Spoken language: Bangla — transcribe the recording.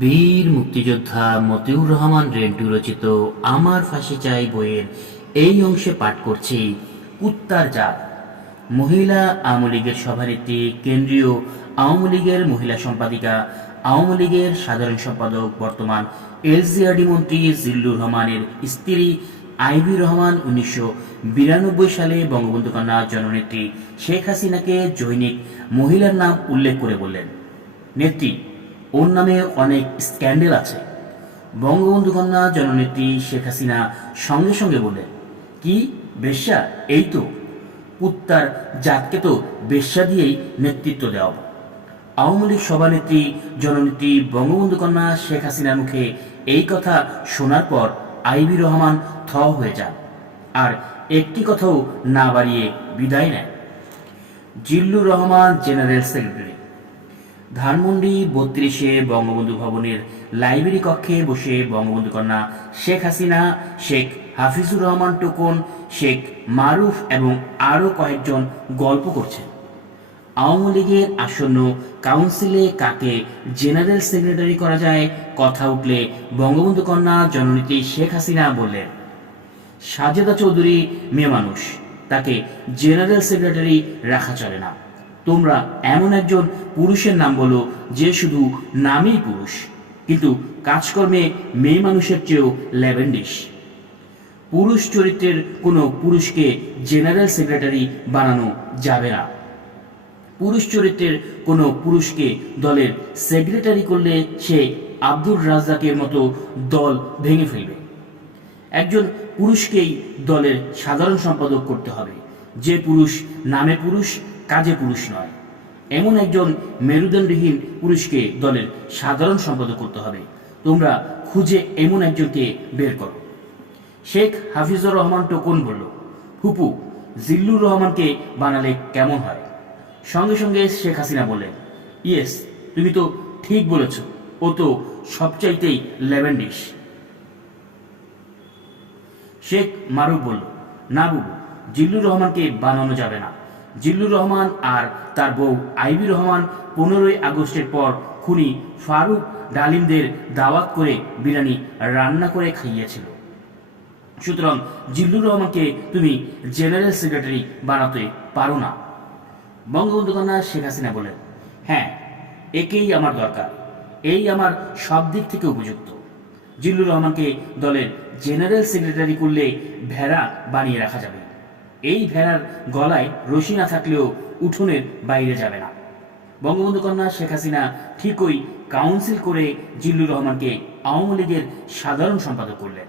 বীর মুক্তিযোদ্ধা মতিউর রহমান রেন্টু রচিত আমার ফাঁসি চাই বইয়ের এই অংশে পাঠ করছি কুত্তার জাত। মহিলা আওয়ামী লীগের সভানেত্রী, কেন্দ্রীয় আওয়ামী লীগের মহিলা সম্পাদিকা, আওয়ামী লীগের সাধারণ সম্পাদক, বর্তমান এলজিআরডি মন্ত্রী জিল্লুর রহমানের স্ত্রী আইভি রহমান 1992 সালে বঙ্গবন্ধু কন্যা জননেত্রী শেখ হাসিনাকে জৈনিক মহিলার নাম উল্লেখ করে বললেন, নেত্রী, ওর নামে অনেক স্ক্যান্ডেল আছে। বঙ্গবন্ধু কন্যা জননেত্রী শেখ হাসিনা সঙ্গে সঙ্গে বললেন, কি বেশ্যা? এই তো কুত্তার জাতকে তো বেশ্যা দিয়েই নেতৃত্ব দেওয়া। আওয়ামী লীগ সভানেত্রী জননেত্রী বঙ্গবন্ধু কন্যা শেখ হাসিনার মুখে এই কথা শোনার পর আইভি রহমান থ হয়ে যান আর একটি কথাও না বাড়িয়ে বিদায় নেন। Zillur Rahman general secretary. ধানমন্ডি 32-এ বঙ্গবন্ধু ভবনের লাইব্রেরি কক্ষে বসে বঙ্গবন্ধু কন্যা শেখ হাসিনা, শেখ হাফিজুর রহমান টোকন, শেখ মারুফ এবং আরও কয়েকজন গল্প করছেন। আওয়ামী লীগের আসন্ন কাউন্সিলে কাকে জেনারেল সেক্রেটারি করা যায় কথা উঠলে বঙ্গবন্ধু কন্যা জননেত্রী শেখ হাসিনা বললেন, সাজেদা চৌধুরী মেয়ে মানুষ, তাকে জেনারেল সেক্রেটারি রাখা চলে না। তোমরা এমন একজন পুরুষের নাম বলো যে শুধু নামেই পুরুষ, কিন্তু কাজকর্মে মেয়ে মানুষের চেয়েও ল্যাভেন্ডিশ। পুরুষ চরিত্রের কোনো পুরুষকে জেনারেল সেক্রেটারি বানানো যাবে না। পুরুষ চরিত্রের কোনো পুরুষকে দলের সেক্রেটারি করলে সে আব্দুর রাজ্জাকের মতো দল ভেঙে ফেলবে। একজন পুরুষকেই দলের সাধারণ সম্পাদক করতে হবে, যে পুরুষ নামে পুরুষ, কাজে পুরুষ নয়। এমন একজন মেরুদণ্ডহীন পুরুষকে দলের সাধারণ সম্পাদক করতে হবে। তোমরা খুঁজে এমন একজনকে বের করো। শেখ হাফিজুর রহমান টোকন বলল, হুপু, জিল্লুর রহমানকে বানালে কেমন হয়? সঙ্গে সঙ্গে শেখ হাসিনা বললেন, ইয়েস, তুমি তো ঠিক বলেছ, ও তো সবচাইতেই ল্যাভেন্ডিশ। শেখ মারুফ বলল, না বুবু, জিল্লুর রহমানকে বানানো যাবে না। জিল্লুর রহমান আর তার বউ আইভি রহমান 15ই আগস্টের পর খুনি ফারুক ডালিমদের দাওয়াত করে বিরিয়ানি রান্না করে খাইয়েছিল। সুতরাং জিল্লুর রহমানকে তুমি জেনারেল সেক্রেটারি বানাতে পারো না। বঙ্গবন্ধু কন্যা শেখ হাসিনা বলেন, হ্যাঁ, একেই আমার দরকার। এই আমার সব দিক থেকে উপযুক্ত। জিল্লুর রহমানকে দলের জেনারেল সেক্রেটারি করলে ভেড়া বানিয়ে রাখা যাবে। এই ভেড়ার গলায় রশি না থাকলেও উঠোনের বাইরে যাবে না। বঙ্গবন্ধু কন্যা শেখ হাসিনা ঠিকই কাউন্সিল করে জিল্লুর রহমানকে আওয়ামী লীগের সাধারণ সম্পাদক করলেন।